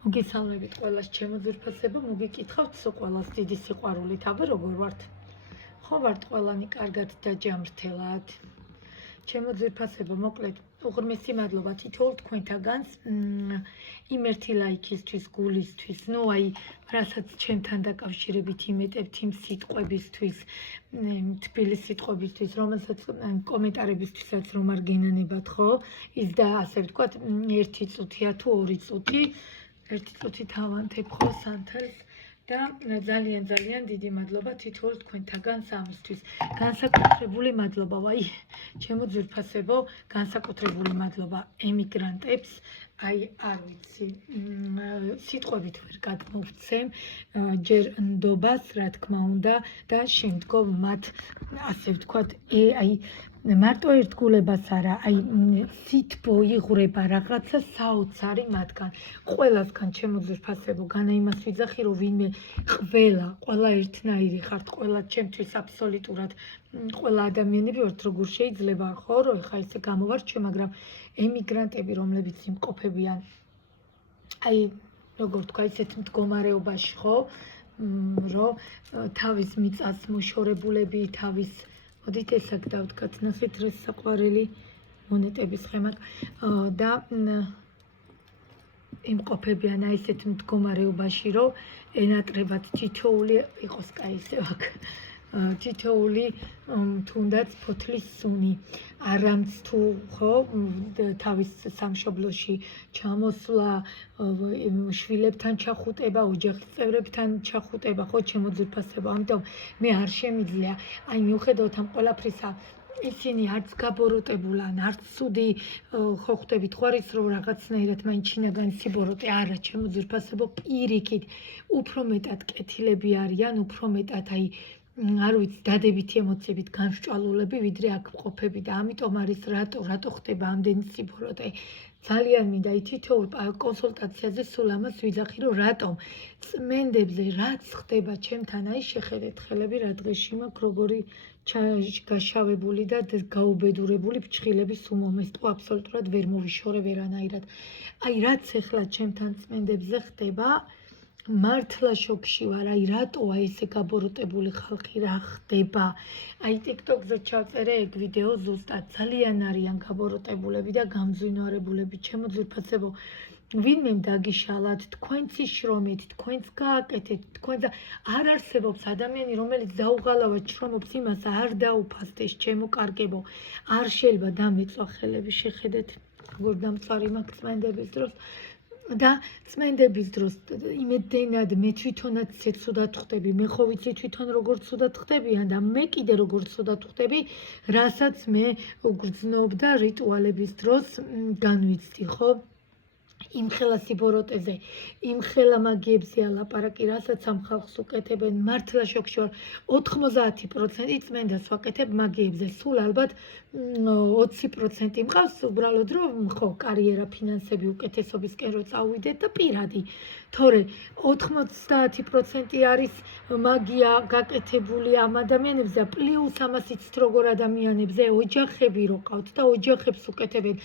მოგესალმებით ყველას ჩემო ძვირფასებო, მოგეკითხავთ ყველას დიდი სიყვარულით, აბა როგორ ვართ? ხო ვართ ყველანი კარგად და ჯამრთელად. ჩემო ძვირფასებო, მოკლედ უღრმესი მადლობა თითოეულ თქვენთაგანს იმ ერთი ლაიქისთვის, გულისთვის, ნუ აი რასაც ჩემთან დაკავშირებით იმეტებთ იმ სიტყვებისთვის, თბილი სიტყვებისთვის, რომელსაც კომენტარებისთვისაც რომ არ გენანებათ, ხო? ის და ასე ვთქვათ, 1 წუთია თუ 2 წუთი. 1 წუთი თავანთებ ხო სანთელს და ძალიან დიდი მადლობა თითოეულ თქვენთაგანს ამისთვის. განსაკუთრებული მადლობა, ვაი, ჩემო ძვირფასებო, განსაკუთრებული მადლობა ემიგრანტებს, აი არ ვიცი, სიტყვებით ვერ გადმოვცემ ჯერ ნდობას, რა თქმა უნდა და შემდგომ მათ ასე ვთქვათ, აი მარტო ერთგულებას არა, აი სითბო იღვრება რაღაცა საოცარი მათგან. ყველასგან ჩემო ძვირფასებო, განა იმას ვიძახი, რომ ვინმე ყველა ერთნაირი ხართ, ყველა ჩემთვის აბსოლუტურად ყველა ადამიანები ვართ, როგორ შეიძლება ხო, რომ ეხლა ესე გამოვარჩიო, მაგრამ ემიგრანტები, რომლებიც იმყოფებიან აი როგორ თქვა, ისეთ მდგომარეობაში, ხო, რომ თავის მიწას მოშორებულები, თავის მოდით ესაკ დავდგათ, ნახეთ რა საყვარელი მონეტების სხემა და იმყოფებიან აი ესეთ მდგომარეობაში, რომ ენატრებათ თითოეული იყოს კაი ისე აქ. თითოეული თუნდაც ფოთლის სუნი, არამც თუ ხო თავის სამშობლოში ჩამოსვლა, შვილებთან ჩახუტება, ოჯახის წევრებთან ჩახუტება, ხო ჩემო ძვირფასებო, ამიტომ მე არ შემიძლია, აი მიუხედავად ამ ყველაფრისა, ისინი არც გაბოროტებულან, არც ცუდი ხო ხვდებით, ხო არის რომ რაღაცნაირად მაინც შინაგანი სიბოროტე, არა ჩემო ძვირფასებო, პირიქით, უფრო მეტად კეთილები არიან, უფრო მეტად აი არ ვიცი, დადებითი ემოციებით განსჭვალულები, ვიდრე აქ მყოფები და ამიტომ არის რატო ხდება ამდენი სიბოროტე. ძალიან მინდა აი თითოეულ კონსულტაციაზე სულ ამას ვიძახი, რომ რატომ წმენდებზე რაც ხდება ჩემთან, აი შეხედეთ ხელები რა დღეში მაქვს, როგორი გაშავებული და გაუბედურებული ფრჩხილების უმომესტო აბსოლუტურად ვერ მოვიშორე ვერანაირად. აი რაც ახლა ჩემთან წმენდებზე ხდება, მართლა შოკში ვარ, აი რატოა ესე გაბოროტებული ხალხი, რა ხდება? აი TikTok-ზე ჩავწერე ეგ ვიდეო ზუსტად, ძალიან არიან გაბოროტებულები და გამძვინვარებულები, ჩემო ძვირფასებო, ვინმე დაგიშალათ, თქვენც შრომით, თქვენც გააკეთეთ, თქვენ და არ არსებობს ადამიანი, რომელიც დაუღალავად შრომობს, იმას არ დაუფასდეს, ჩემო კარგებო, არ შეიძლება დამეწვა ხელები, შეხედეთ, როგორ დამწვარი მაქვს წმენდების დროს. და წმენდების დროს იმედენად მე თვითონაც ისე ცუდად ხდები, მე ხო ვიცი თვითონ როგორ ცუდად ხდებიან და მე კიდე როგორ ცუდად ხდები, რასაც მე გრძნობდა რიტუალების დროს განვიცდი, ხო? იმხელა სიბოროტეზე, იმხელა მაგიებზე ალაპარაკი, რასაც ამ ხალხს უკეთებენ, მართლა შოკში ვარ. 90% წმენდას ვაკეთებ მაგიებზე, სულ ალბათ 20% მყავს უბრალოდ რომ ხო კარიერა, ფინანსები უკეთესობისკენ რო წავიდეთ და პირადი. თორე 90% არის მაგია გაკეთებული ამ ადამიანებზე და პლუს ამას იცით როგორ ადამიანებზე, ოჯახები რო ყავთ და ოჯახებს უკეთებენ.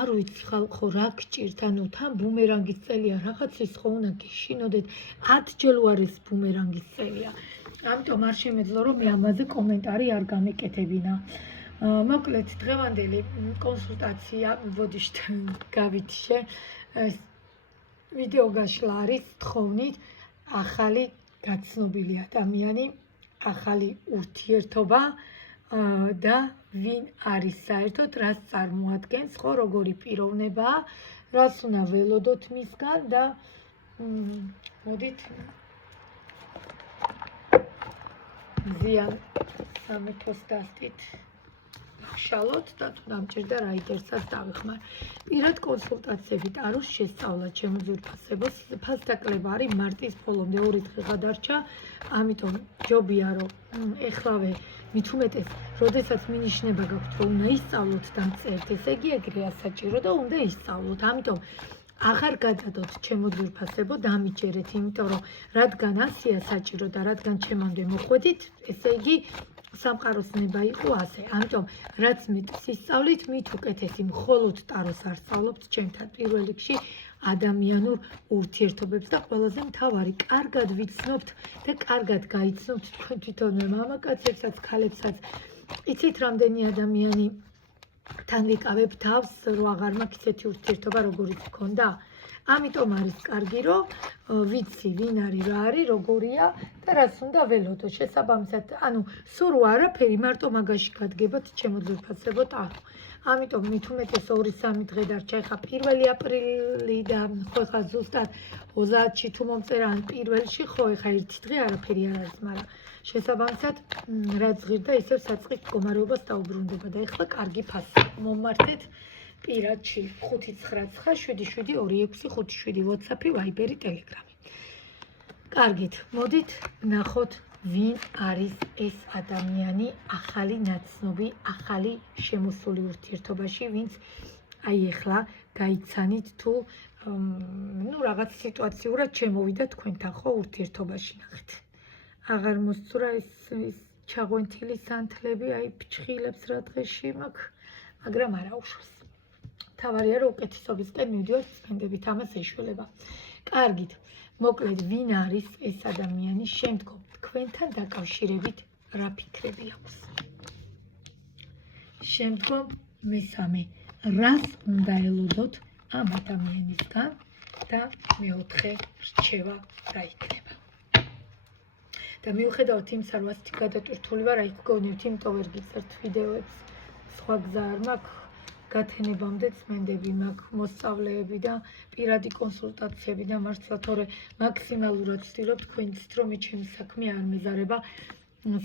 არ ვიცი ხალხო რა გჭირთ, ანუ თან ბუმერანგის წელია, რაღაცის ხო უნდა გეშინოდეთ, 10 ჯერ უარეს ბუმერანგის წელია. ამიტომ არ შემეძლო რომ მე ამაზე კომენტარი არ გამეკეთებინა. მოკლედ დღევანდელი კონსულტაცია ბოდიშთ გავითიშე. ვიდეო გაშლა არის თხოვნით ახალი გაცნობილი ადამიანი, ახალი ურთიერთობა და ვინ არის საერთოდ, რას წარმოადგენს, ხო, როგორი პიროვნებაა, რას უნდა ველოდოთ მისგან და მოდით ზიან სამეფოს დასტით ვშალოთ და თუ დამჭირდა რაიგერსაც დავიხმარ. პირად კონსულტაციები ტაროს შესწავლა ჩემო ძვირფასებო, ფასდაკლება არის მარტის ბოლომდე 2 დღე გადარჩა, ამიტომ ჯობია რომ ეხლავე მით უმეტეს, როდესაც მინიშნება გაქვთ რომ უნდა ისწავლოთ და მწერთ, ესე იგი ეგრეა საჭირო და უნდა ისწავლოთ. ამიტომ აღარ გადადოთ ჩემო ძვირფასებო, დამიჯერეთ, იმიტომ რომ რადგან ასია საჭირო და რადგან ჩემამდე მოხვედით, ესე იგი სამყაროს ნება იყო ასე. ამიტომ რაც მეტს ისწავლით, მით უკეთესი. მხოლოდ ტაროს არ სწავლობთ ჩემთან. პირველ რიგში ადამიანურ ურთიერთობებს და ყველაზე მთავარი, კარგად ვიცნობთ და კარგად გაიცნობთ თქვენ თვითონვე მამაკაცებსაც, ქალებსაც. იცით, რამდენი ადამიანი თან ვიკავებ თავს, რომ აღარ მაქვს ისეთი ურთიერთობა, როგორიც გქონდა. ამიტომ არის კარგი, რომ ვიცი, ვინ არის, რა არის, როგორია და რას უნდა ველოდო. შესაბამისად, სულ არაფერი, მარტო მაგაში გადგებათ, ჩემო ძვირფასებო ტარო. ამიტომ მით უმეტეს 2-3 დღე დარჩა, ეხა 1 აპრილიდან, ხო ეხა ზუსტად 30-ში თუ მომწერა, ან 1-ში, ხო ეხა 1 დღე არაფერი არ არის, მაგრამ შესაბამისად, რაც ღირდა, ისევ საწყის მდგომარეობას დაუბრუნდება და ეხლა კარგი ფასი. მომმართეთ პირადში 599772657 WhatsApp-ი, Viber-ი, Telegram-ი. კარგით, მოდით ნახოთ, ვინ არის ეს ადამიანი ახალი ნაცნობი, ახალი შემოსული ურთიერთობაში, ვინც აი ეხლა გაიცანით თუ რაღაც სიტუაციურად შემოვიდა თქვენთან, ხო, ურთიერთობაში, ნახეთ. აღარ მოსწურა ეს ჩაღვენთილი სანთლები, აი ფჩხილებს რა დღეში მაქვს, მაგრამ არა უშავს. თავარია, რომ უკეთესობისკენ მივდივართ, წმინდებით ამას ეშველება. კარგით, მოკლედ, ვინ არის ეს ადამიანი, შემდგომ თქვენთან დაკავშირებით რა ფიქრები აქვს. შემდგომ მესამე, რას უნდა ელოდოთ ამ ადამიანისგან და მეოთხე რჩევა რა იქნება. და მიუხედავად იმისა, რომ ასეთი გადატვირთული ვარ, აი გგონებთ, იმიტომ ვერ გიწერთ ვიდეოებს, სხვა გზა არ მაქვს. გათენებამდე წმენდები მაქვს, მოსწავლეები და პირადი კონსულტაციები და მართლა თორე მაქსიმალურად ვცდილობ თქვენით, რომ ჩემი საქმე არ მეზარება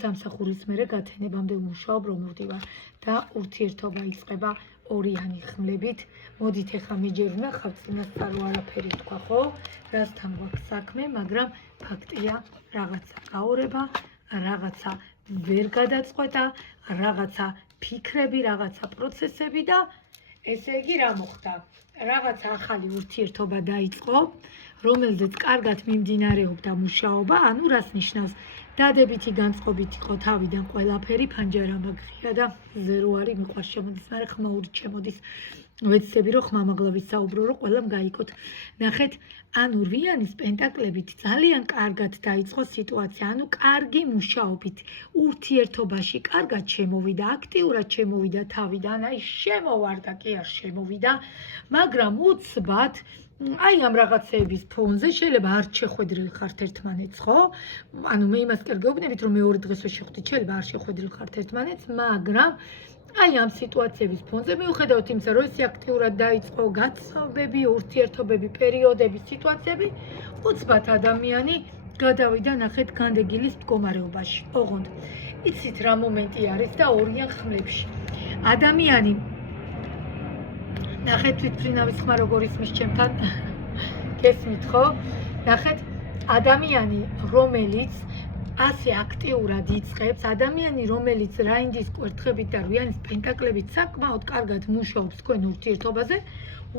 სამსახურის მერე გათენებამდე ვმუშაობ, რომ მოვდივარ და ურთიერთობა იწყება ორიანი ხმლებით. მოდით ეხლა მიჯერ ვნახავთ, წინასწარ არაფერი თქვა, ხო? რასთან გვაქვს საქმე, მაგრამ ფაქტია, რაღაცა გაორება, რაღაცა ვერ გადაწყვეტა, რაღაცა ფიქრები, რაღაცა პროცესები და ესე იგი რა მოხდა? რაღაცა ახალი ურთიერთობა დაიწყო, რომელზეც კარგად მიმდინარეობდა მუშაობა, ანუ რას ნიშნავს? დადებითი განწყობით იყო თავიდან ყველაფერი, ფანჯარა მაგრია და ზერო არის, მიყვარს შემოდის, მაგრამ ხმაური შემოდის. ვეცდები, რომ ხმამაღლა ვისაუბრო, რომ ყველამ გაიგოთ. ნახეთ, ანუ რვიანის პენტაკლებით ძალიან კარგად დაიწყო სიტუაცია, ანუ კარგი მუშაობით, ურთიერთობაში კარგად შემოვიდა, აქტიურად შემოვიდა თავიდან, აი შემოვარდა, კი არ შემოვიდა, მაგრამ უცბად, აი ამ რაღაცეების ფონზე შეიძლება არ შეხვედრილი ხართ ერთმანეთს, ხო? ანუ მე იმას კი არ გეუბნებით, რომ მეორე დღეს ვერ შეხვდით, შეიძლება არ შეხვედრილი ხართ ერთმანეთს, მაგრამ აი ამ სიტუაციების ფონზე მიუხედავად იმისა, რომ ეს აქტიურად დაიწყო გაცნობები, ურთიერთობები, პერიოდები, სიტუაციები, უცბად ადამიანი გადავიდა, ნახეთ, განდეგილის მდგომარეობაში. ოღონდ, იცით რა მომენტი არის და ორიან ხმლებში. ადამიანი, ნახეთ, თვითმფრინავის ხმა როგორ ისმის ჩემთან, გესმით, ხო? ნახეთ, ადამიანი, რომელიც ასე აქტიურად იწყებს, ადამიანი, რომელიც რაინდის კვერთხებით და რვიანის პენტაკლებით საკმაოდ კარგად მუშაობს თქვენ ურთიერთობაზე,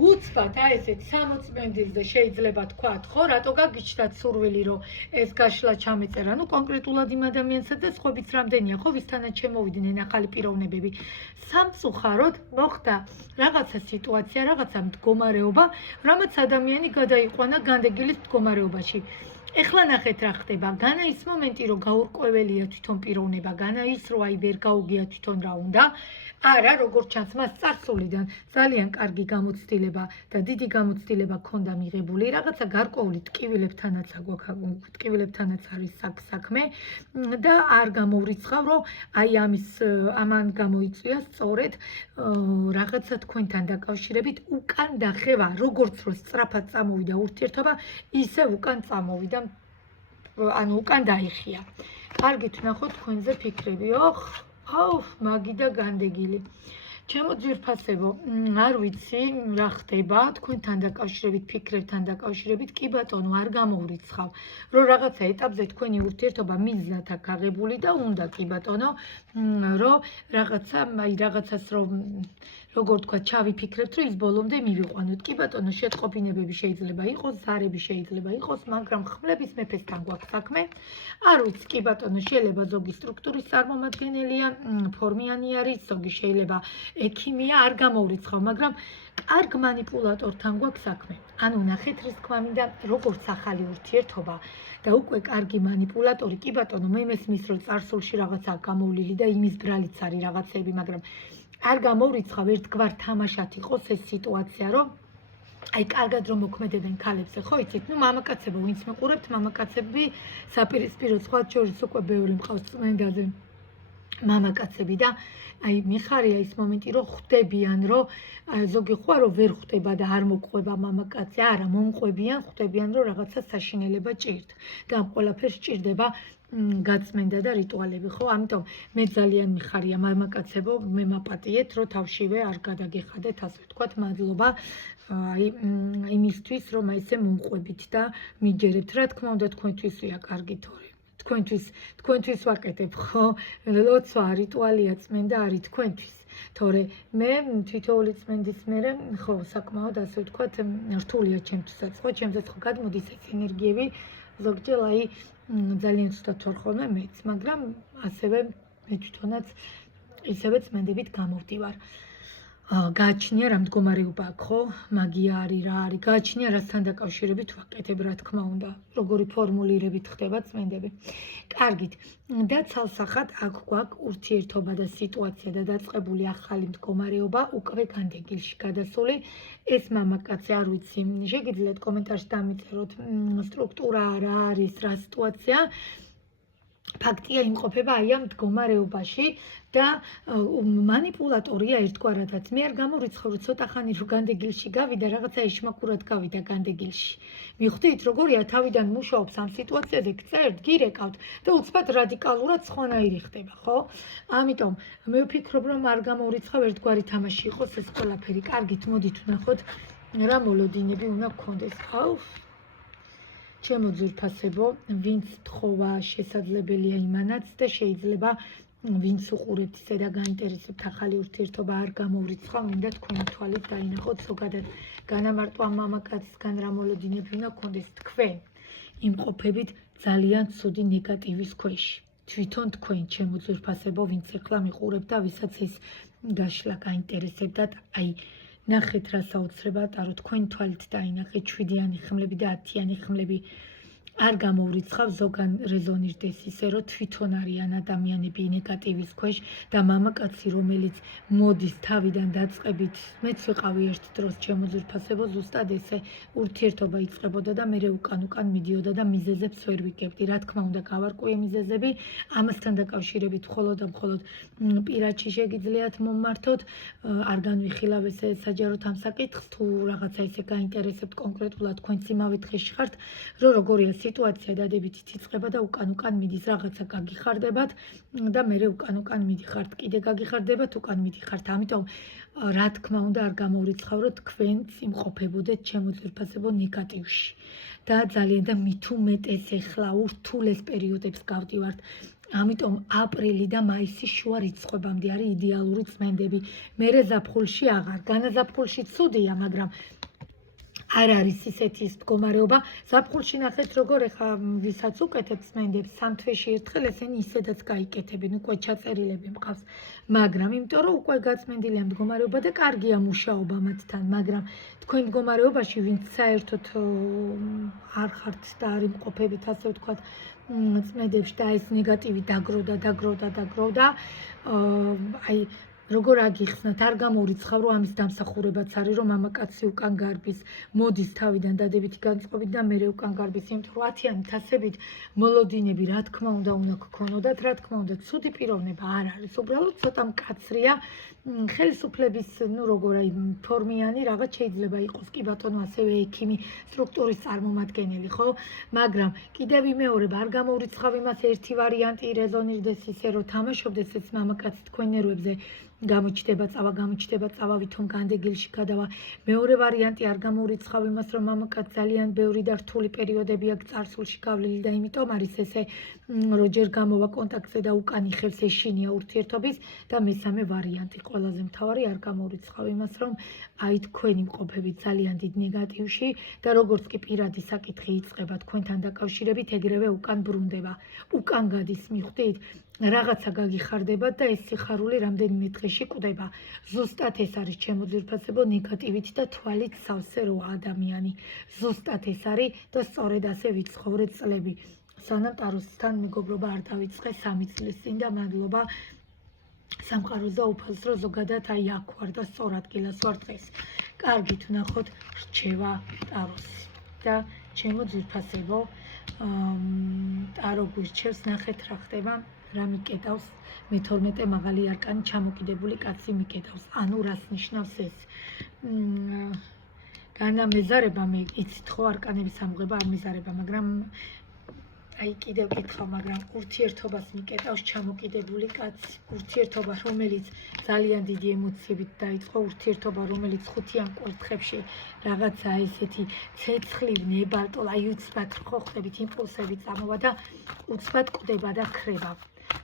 უცბად აი ესეთ 60 წმენდილზე შეიძლება თქვათ, ხო, რატო გაგიჩნდათ სურვილი, რომ ეს გაშლა ჩამეწერა, ну კონკრეტულად იმ ადამიანსაც და სხვაებიც რამდენია, ხო, ვისთანაც შემოვიდნენ ახალი პიროვნებები. სამწუხაროდ მოხდა რაღაცა სიტუაცია, რაღაცა მდგომარეობა, რამაც ადამიანი გადაიყვანა განდეგილის მდგომარეობაში. ეხლა ნახეთ რა ხდება, განა ის მომენტი, რომ გაურკვეველია თვითონ პიროვნება, განა ის, რომ აი ვერ გაუგია თვითონ რა უნდა. არა, როგორც ჩანს, მას წარსულიდან ძალიან კარგი გამოცდილება და დიდი გამოცდილება ჰქონდა მიღებული, რაღაცა გარკვეული ტკივილებთანაც აქვს, ტკივილებთანაც არის საქმე და არ გამოვრიცხავ, რომ აი ამან გამოიწვია სწორედ რაღაცა თქვენთან დაკავშირებით უკან დახევა, როგორც რომ სწრაფად წამოვიდა ურთიერთობა, ისე უკან წამოვიდა, ანუ უკან დაიხია. კარგით ვნახოთ თქვენზე ფიქრები, მაგი და განდეგილი. ჩემო ძვირფასებო, არ ვიცი რა ხდება თქვენთან დაკავშირებით, ფიქრებთან დაკავშირებით, კი ბატონო, არ გამოვრიცხავ, რომ რაღაცა ეტაპზე თქვენი ურთიერთობა მიზნად აქვს აღებული და უნდა კი ბატონო, რომ რაღაცას რომ როგორ თქვა, ჩავიფიქრებთ, რომ ის ბოლომდე მივიყვანოთ. კი ბატონო, შეტყობინებები შეიძლება იყოს, ზარები შეიძლება იყოს, მაგრამ ხმლების მეფესთან გვაქვს საქმე. არ ვიცი, კი ბატონო, შეიძლება ზოგი სტრუქტურის წარმომადგენელია, ფორმიანი არის, ზოგი შეიძლება ექიმია, არ გამოვრიცხავ, მაგრამ კარგ მანიპულატორთან გვაქვს საქმე. ანუ ნახეთ, რის თქმა მინდა, როგორც ახალი ურთიერთობა და უკვე კარგი მანიპულატორი, კი ბატონო, მე მესმის, რომ წარსულში რაღაცა გამოვლილი და იმის ბრალიც არის რაღაცები, მაგრამ არ გამოვრიცხავ, ერთგვარ თამაშად იყოს ეს სიტუაცია, რომ აი კარგად რომ მოქმედებენ ქალებზე, ხო იცით? ნუ მამაკაცებო, ვინც მიყურებთ, მამაკაცები საპირისპირო სხვა შორის უკვე ბევრი მყავს წმენდაზე მამაკაცები და აი მიხარია ის მომენტი, რომ ხვდებიან, რომ ზოგი ხო რომ ვერ ხვდება და არ მოყვება მამაკაცი, არა, მომყვებიან, ხვდებიან, რომ რაღაცა საშინელება ჭირთ და ამ ყველაფერს ჭირდება გაწმენდა და რიტუალები, ხო? ამიტომ მე ძალიან მიხარია მამაკაცებო, მე მაპატიეთ, რომ თავშივე არ გადაგეხადეთ, ასე ვთქვათ, მადლობა აი იმისთვის, რომ აი ესე მომყვებით და მიჯერებთ. რა თქმა უნდა, თქვენთვისია კარგი თორე. თქვენთვის ვაკეთებ, ხო? ლოცვა, რიტუალია, წმენდა არის თქვენთვის. თორე მე თითოეული წმენდის მერე, ხო, საკმაოდ ასე ვთქვათ, რთულია ჩემთვისაც, ხო, ჩემზეც ხო გადმოდის ეს ენერგიები, ზოგჯერ აი ძალიან ცუდად ვარ ხოლმე მეც, მაგრამ ასევე მე თვითონაც ისევე წმენდებით გამოვდივარ. გააჩნია რა მდგომარეობა აქვს, ხო? მაგია არის, რა არის? გააჩნია რასთან დაკავშირებით ვაკეთებ, რა თქმა უნდა, როგორი ფორმულირებით ხდება წმენდები. კარგით, და ცალსახად აქ გვაქვს ურთიერთობა და სიტუაცია და დაწყებული ახალი მდგომარეობა უკვე განდეგილში გადასული. ეს მამაკაცი არ ვიცი, შეგიძლიათ კომენტარში დამიწეროთ სტრუქტურა რა არის, რა სიტუაცია. ფაქტია იმყოფება აი ამ მდგომარეობაში და მანიპულატორია ერთგვარადაც. მე არ გამორიცხავ, რომ ცოტა ხანი რო განდეგილში გავიდა, რაღაცა ეშმაკურად გავიდა განდეგილში. მიხვდით, როგორია თავიდან მუშაობს ამ სიტუაციაზე, გწერთ, გირეკავთ და უცბად რადიკალურად სხვანაირი ხდება, ხო? ამიტომ მე ვფიქრობ, რომ არ გამორიცხავ, ერთგვარი თამაში იყოს ეს ყველაფერი. კარგით, მოდით ვნახოთ, რა მოლოდინები უნდა გქონდეს. ჩემო ძვირფასებო, ვინც თხოვა შესაძლებელია იმანაც და შეიძლება ვინც უყურებთ ისე და გაინტერესებთ ახალი ურთიერთობა არ გამოვრიცხავ, მინდა თქვენი თვალით დაინახოთ ზოგადად განამარტო ამ მამაკაცისგან რა მოლოდინები უნდა გქონდეს. თქვენ იმყოფებით ძალიან ცუდი ნეგატივის ქვეშ. თვითონ თქვენ, ჩემო ძვირფასებო, ვინც ეხლა მიყურებთ და ვისაც ეს გაშლა გაინტერესებდათ, აი ნახეთ რა საოცრებაა, რომ თქვენ თვალით დაინახეთ 7-იანი ხმლები და 10-იანი ხმლები არ გამოვრიცხავ, ზოგან რეზონირდეს ისე, რომ თვითონ არიან ადამიანები ნეგატივის ქვეშ და მამაკაცი, რომელიც მოდის თავიდან დაწყებით, მეც ვიყავი ერთ დროს ჩემო ძვირფასებო, ზუსტად ესე ურთიერთობა იწყებოდა და მე უკან მიდიოდა და მიზეზებს ვერ ვიგებდი. რა თქმა უნდა, გავარკვიე მიზეზები, ამასთან დაკავშირებით მხოლოდ და მხოლოდ პირადში შეგიძლიათ მომმართოთ, არ განვიხილავ ესე საჯაროდ ამ საკითხს, თუ რაღაცა ისე გაინტერესებთ კონკრეტულად თქვენც იმავე დღეში ხართ, რომ როგორია სიტუაცია დადებითი იწყება და უკან მიდის, რაღაცა გაგიხარდებათ და მე უკან მიდიხართ, კიდე გაგიხარდებათ, უკან მიდიხართ. ამიტომ რა თქმა უნდა არ გამოვრიცხავ, რომ თქვენც იმყოფებოდეთ ჩემო ძვირფასებო ნეგატივში და ძალიან და მით უმეტეს ეხლა ურთულეს პერიოდებს გავდივართ. ამიტომ აპრილი და მაისის შუა რიცხვებამდე არის იდეალური წმენდები. მერე ზაფხულში აღარ, განაზაფხულში ცუდია, მაგრამ არ არის ისეთი მდგომარეობა. ზაფხულში ნახეთ, როგორ ეხა ვისაც უკეთებს წმენდებს, 3 თვეში ერთხელ ესენი ისედაც გაიკეთებენ, უკვე ჩაწერილები მყავს. მაგრამ იმიტომ რომ უკვე გაწმენდილია მდგომარეობა და კარგია მუშაობა მათთან, მაგრამ თქვენ მდგომარეობაში ვინც საერთოდ არ ხართ და არ იმყოფებით, ასე ვთქვათ, წმედებში და ეს ნეგატივი დაგროვდა. აი როგორ აგიხსნათ, არ გამოვრიცხავ, რომ ამის დამსახურებაც არის, რომ მამაკაცი უკან გარბის, მოდის თავიდან დადებითი განწყობით და მერე უკან გარბის, იმიტომ რომ 10-იანი თასებით მოლოდინები რა თქმა უნდა გქონოდათ, რა თქმა უნდა, ცუდი პიროვნება არ არის, უბრალოდ ცოტა მკაცრია, ხელისუფლების, ნუ როგორ აი ფორმიანი რაღაც შეიძლება იყოს, კი ბატონო, ასევე ექიმი, სტრუქტურის წარმომადგენელი, ხო? მაგრამ კიდევ ვიმეორებ, არ გამოვრიცხავ იმას ერთი ვარიანტი რეზონირდეს ისე, რომ თამაშობდეს ეს მამაკაცი თქვენ ნერვებზე. გამოჩნდება წავა ვითომ განდეგილში გადავა. მეორე ვარიანტი არ გამოურიცხავ იმას, რომ მამაკაც ძალიან ბევრი და რთული პერიოდები აქვს წარსულში გავლილი და იმიტომ არის ესე რომ ჯერ გამოვა კონტაქტზე და უკან იხევს ეშინია ურთიერთობის და მესამე ვარიანტი ყველაზე მთავარი არ გამოურიცხავ იმას, რომ აი თქვენი მყოფები ძალიან დიდ ნეგატივში და როგორც კი პირადი საკითხი იწყება თქვენთან დაკავშირებით, ეგრევე უკან ბრუნდება. უკან გადის მიხვდით? რაღაცა გაგიხარდებათ და ეს სიხარული რამდენიმე დღეში კვდება. ზუსტად ეს არის ჩემო ძვირფასებო ნეგატივით და თვალით სავსე როა ადამიანი. ზუსტად ეს არის და სწორედ ასე ვიცხოვრეთ წლები. სანამ ტაროსთან მეგობრობა არ დავიწყე 3 წლის წინ და მადლობა სამყაროს და უფალს, რომ ზოგადად აი აქ ვარ და სწორ ადგილას ვარ დღეს. კარგით ვნახოთ რჩევა ტაროსი და ჩემო ძვირფასებო ტარო გვირჩევს, ნახეთ რა ხდება. რა მიკეტავს მე-12 მაღალი არკანი ჩამოკიდებული კაცი მიკეტავს. ანუ რას ნიშნავს ეს? განამეზარება მე იცით ხო არკანების ამღება არ მეზარება, მაგრამ აი კიდევ გითხავ, მაგრამ ურთიერთობას მიკეტავს ჩამოკიდებული კაცი. ურთიერთობა, რომელიც ძალიან დიდი ემოციებით დაიწყო, ურთიერთობა, რომელიც ხუთიან კვერთხებში რაღაცა ესეთი ცეცხლი ნებარტოლა, აი უცბად ხო ხდებით, იმპულსები წამოვა და უცბად კვდება და ქრება.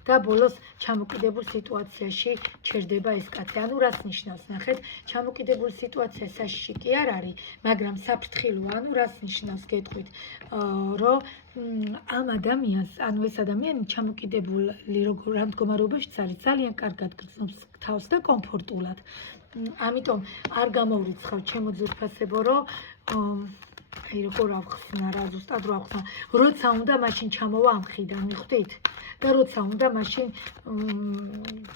და ბოლოს ჩამოკიდებულ სიტუაციაში ჩერდება ეს კაცი. ანუ რას ნიშნავს? ნახეთ, ჩამოკიდებულ სიტუაცია საშიში კი არ არის, მაგრამ საფრთხილო. ანუ რას ნიშნავს? გეტყვით, რომ ამ ადამიანს, ანუ ეს ადამიანი ჩამოკიდებული როგორ რა მდგომარეობაშიც არის, ძალიან კარგად გრძნობს თავს და კომფორტულად. ამიტომ არ გამოურიცხავ ჩემო ძვირფასებო, რომ აი როგორ ავხსნა რა ზუსტად რა ავხსნა. როცა უნდა მაშინ ჩამოვა ამ ხიდან, მიხვდით? და როცა უნდა მაშინ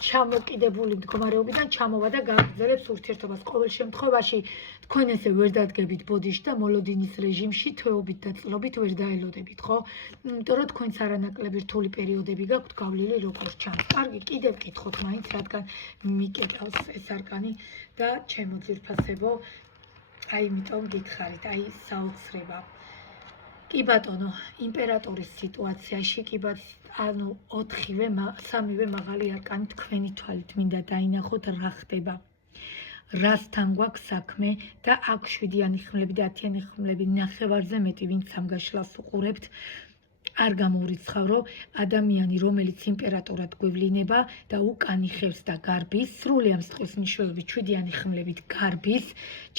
ჩამოკიდებული მდგომარეობიდან ჩამოვა და გააგრძელებს ურთიერთობას. ყოველ შემთხვევაში თქვენ ესე ვერ დადგებით ბოდიში და მოლოდინის რეჟიმში თვეობით და წლობით ვერ დაელოდებით, ხო? იმიტომ რომ თქვენც არანაკლები რთული პერიოდები გაქვთ გავლილი როგორც ჩანს. კარგი, კიდევ კითხოთ მაინც, რადგან მიკეტავს ეს არკანი და ჩემო ძვირფასებო, აი იმიტომ გითხარით, აი საოცრება. კი ბატონო, იმპერატორის სიტუაციაში კი ანუ 3-ვე მაღალი არკანი თქვენი თვალით მინდა დაინახოთ რა ხდება. რასთან გვაქვს საქმე და აქ 7-იანი ხმლები და 10-იანი ხმლები ნახევარზე მეტი ვინც სამგაშლას უყურებთ. არ გამოურიცხავ, რომ ადამიანი, რომელიც იმპერატორად გვევლინება და უკან იხევს და გარბის, სრული ამ სიტყვის მნიშვნელობით 7-იანი ხმლებით გარბის,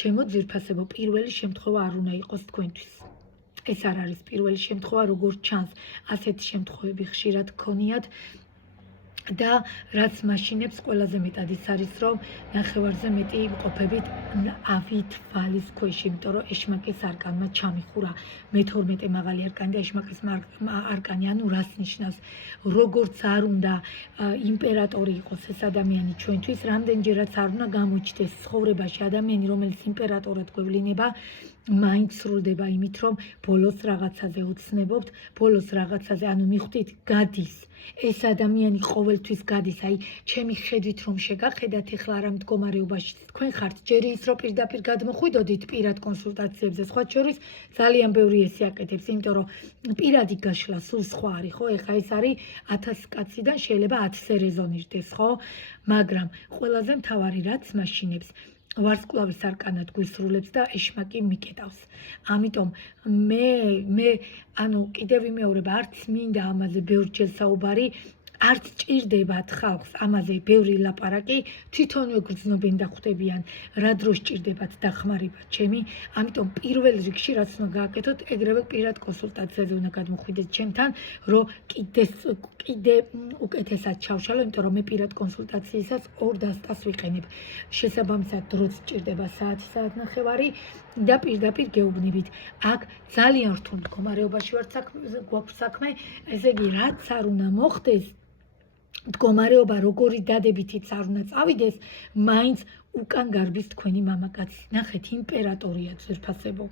ჩემო ძვირფასებო, პირველი შემთხვევა არ უნდა იყოს თქვენთვის. ეს არ არის პირველი შემთხვევა, როგორც ჩანს, ასეთი შემთხვევები ხშირად გქონიათ და რაც მაშინებს ყველაზე მეტად ის არის, რომ ნახევარზე მეტი მყოფებით ავით ვალის ქვეშ, იმიტომ რომ ეშმაკის არკანმა ჩამიხურა მე-12 მაღალი არკანი და ეშმაკის არკანი, ანუ რას ნიშნავს? როგორც არ უნდა იმპერატორი იყოს ეს ადამიანი ჩვენთვის, რამდენჯერაც არ უნდა გამოჩნდეს ცხოვრებაში ადამიანი, რომელიც იმპერატორად გვევლინება, მაინც სრულდება იმით, რომ ბოლოს რაღაცაზე ოცნებობთ, ბოლოს რაღაცაზე, ანუ მიხვდით, გადის. ეს ადამიანი ყოველთვის გადის, აი, ჩემი ხედვით რომ შეგახედათ ახლა რა მდგომარეობაში თქვენ ხართ, ჯერ ის რომ პირდაპირ გადმოხვიდოდით პირად კონსულტაციებზე, სხვა შორის ძალიან ბევრი ესე აკეთებს, იმიტომ რომ პირადი გაშლა სულ სხვა არის, ხო? ეხლა ეს არის 1000 კაციდან შეიძლება 10-ზე რეზონირდეს, ხო? მაგრამ ყველაზე მთავარი რაც მაშინებს ვარსკვლავის არკანად გვისრულებს და ეშმაკი მიკეტავს. ამიტომ მე ანუ კიდევ ვიმეორებ, არც მინდა ამაზე ბევრჯერ საუბარი, არც ჭირდებათ ხალხს ამაზე ბევრი ლაპარაკი, თვითონვე გრძნობენ და ხვდებიან, რა დროს ჭირდებათ დახმარება ჩემი. ამიტომ პირველ რიგში რაც უნდა გააკეთოთ, ეგრევე პირად კონსულტაციაზე უნდა გადმოხვიდეთ ჩემთან, რომ კიდე უკეთესად ჩავშალო, იმიტომ რომ მე პირად კონსულტაციისას 2 დასტას ვიყენებ. შესაბამისად დროც ჭირდება საათი-საათნახევარი და პირდაპირ გეუბნებით. აქ ძალიან რთულ მდგომარეობაში გვაქვს საქმე, ესე იგი რაც არ უნდა მოხდეს, მდგომარეობა როგორი დადებითიც არ უნდა წავიდეს, მაინც უკან გარბის თქვენი მამაკაცი. ნახეთ, იმპერატორია ძვირფასებო.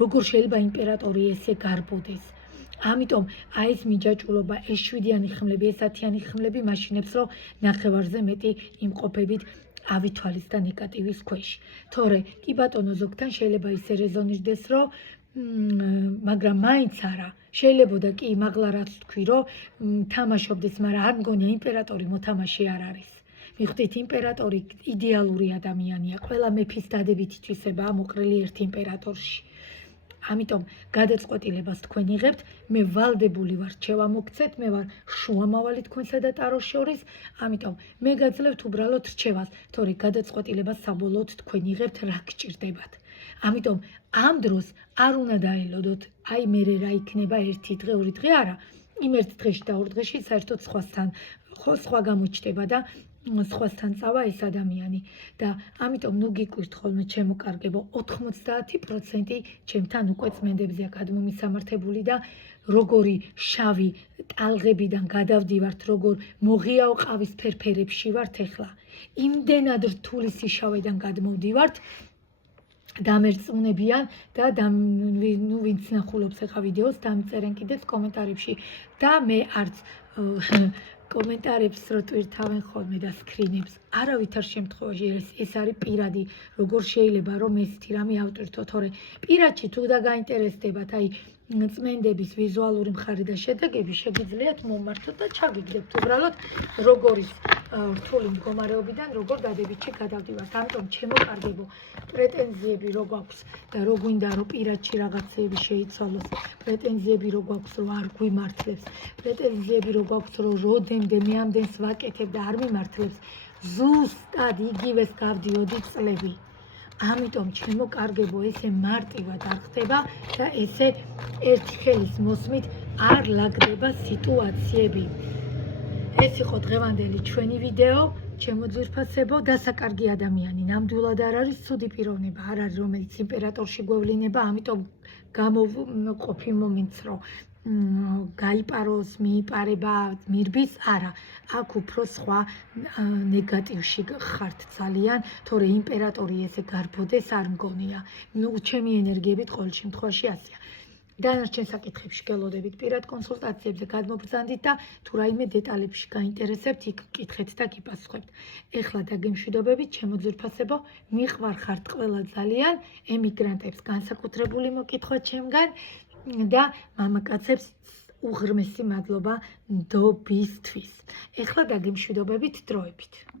როგორ შეიძლება იმპერატორი ესე გარბოდეს? ამიტომ აი ეს მიჯაჭვულობა, ეს 7-იანი ხმლები, ეს 10-იანი ხმლები მაშინებს, რომ ნახევარზე მეტი იმყოფებით ავითვალის და ნეგატივის ქვეშ. თორე კი ბატონო, ზოგთან შეიძლება ისე რეზონირდეს, რომ მაგრამ მაინც არა. შეიძლება კი მაღლა რაც თქვი, რომ თამაშობდეს, მაგრამ არ მგონია იმპერატორი მოთამაშე არ არის. მივხვდით, იმპერატორი იდეალური ადამიანია, ყველა მეფის დადებითი თვისებაა მოყრილი ერთ იმპერატორში. ამიტომ გადაწყვეტილებას თქვენ იღებთ, მე ვალდებული ვარ რჩევა მოგცეთ, მე ვარ შუამავალი თქვენსა და ტაროს შორის, ამიტომ მე გაძლევთ უბრალოდ რჩევას, თორე გადაწყვეტილებას საბოლოოდ თქვენ იღებთ, რა გჭირდებათ. ამიტომ ამ დროს არ უნდა დაელოდოთ, აი მე რა იქნება ერთი დღე, ორი დღე არა, იმ ერთ დღეში და ორ დღეში საერთოდ სხვა გამოჩნდება და სხვასთან წავა ეს ადამიანი და ამიტომ ნუ გიკვირთ ხოლმე ჩემო კარგებო 90% ჩემთან უკვე წმენდებზეა გადმომისამართებული და როგორი შავი ტალღებიდან გადავდივართ, როგორ მოღიაო ყავის ფერფერებში ვართ ახლა. იმდენად რთული სიშავედან გადმოვდივართ დამერწმუნებიან და ნუ ვინც ნახულობს ახლა ვიდეოს დამწერენ კიდეც კომენტარებში და მე არც კომენტარებს რო ტვირთავენ ხოლმე და სკრინებს. არავითარ შემთხვევაში ეს არის პირადი, როგორ შეიძლება რომ ესეთი რამე ავტვირთო, თორე პირადში თუ დაგაინტერესდებათ, აი წმენდების ვიზუალური მხარე და შედეგები შეგიძლიათ მომმართოთ და ჩაგიგდებთ უბრალოდ როგორ ის რთული მდგომარეობიდან როგორ დადებითში გადავდივართ. ამიტომ ჩემო კარგებო, პრეტენზიები რო გვაქვს და რო გვინდა რომ პირადში რაღაცეები შეიცვალოს, პრეტენზიები რო გვაქვს რომ არ გვიმართლებს, პრეტენზიები რო გვაქვს რომ როდემდე მე ამდენს ვაკეთებ და არ მიმართლებს, ზუსტად იგივეს გავდიოდი წლები. ამიტომ ჩემო კარგებო, ესე მარტივად არ ხდება და ესე ერთი ხელის მოსმით არ ლაგდება სიტუაციები. ეს იყო დღევანდელი ჩვენი ვიდეო, ჩემო ძვირფასებო, დასაკარგი ადამიანი ნამდვილად არ არის ცუდი პიროვნება, არ არის რომელიც იმპერატორში გვევლინება, ამიტომ გამოყოფი მომენტს რომ გაიპაროს, მიიპარება, მირბის, არა. აქ უფრო სხვა ნეგატივში ხართ ძალიან, თორე იმპერატორი ესე გარბოდეს არ მგონია. ნუ ჩემი ენერგიებით ყოველ შემთხვევაში ასეა. დანარჩენ საკითხებში გელოდებით პირად კონსულტაციებზე გადმობრძანდით და თუ რაიმე დეტალებში გაინტერესებთ, იქ კითხეთ და გიპასუხებთ. ეხლა დაგემშვიდობებით, ჩემო ძვირფასებო, მიყვარხართ ყველა ძალიან, ემიგრანტებს განსაკუთრებული მოკითხვა ჩემგან და მამაკაცებს უღრმესი მადლობა ნდობისთვის. ეხლა დაგემშვიდობებით დროებით.